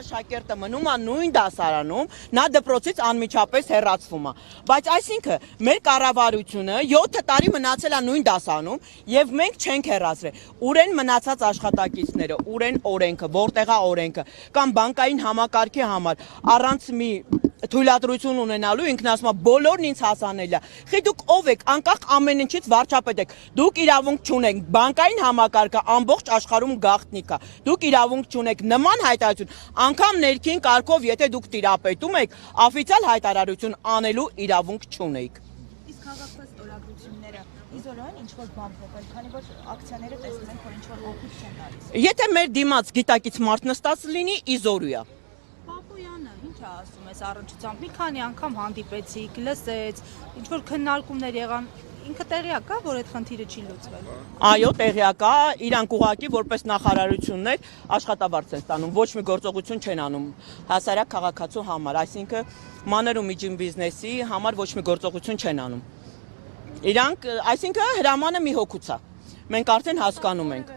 աշակերտը մնում է նույն դասարանում, նա դպրոցից անմիջապես հեռացվում է։ Բայց այսինքն մեր կառավարությունը 7 տարի մնացել է նույն դասանում եւ մենք չենք հեռացրել։ Ուր են մնացած աշխատակիցները, ուր են օրենքը, որտեղ է օրենքը, կամ բանկային համակարգի համար առանց մի թույլատրություն ունենալու ինքն ասում է բոլորն ինձ հասանելի է։ Խի դուք ով եք, անկախ ամեն ինչից վարչապետ եք, դուք իրավունք չունեք, բանկային համակարգը ամբողջ աշխարհում գաղտնիք է, դուք իրավունք չունեք նման հայտարարություն, անգամ ներքին կարգով եթե դուք տիրապետում եք, օֆիցիալ հայտարարություն անելու իրավունք չունեք։ Իսկ քաղաքական ստորագրությունները իզորոն ինչ որ բան փոխել, քանի որ ակցիաները տեսնում ենք, որ ինչ որ օգուտ չեն տալիս։ Եթե մեր դիմաց գիտակից մարդ նստած լինի, իզորու է։ Պապոյանը ինչ է ասում այս առնչությամբ, մի քանի անգամ հանդիպեցիք, լսեց, ինչ որ քննարկումներ եղան, ինքը տեղյակ է, որ այդ խնդիրը չի լուծվել։ Այո, տեղյակ է, իրանք ուղղակի որպես նախարարություններ աշխատավարձ են ստանում, ոչ մի գործողություն չեն անում հասարակ քաղաքացու համար, այսինքն մանր ու միջին բիզնեսի համար ոչ մի գործողություն չեն անում։ Իրանք, այսինքն հրամանը մի հոգուց է։ Մենք արդեն հասկանում ենք։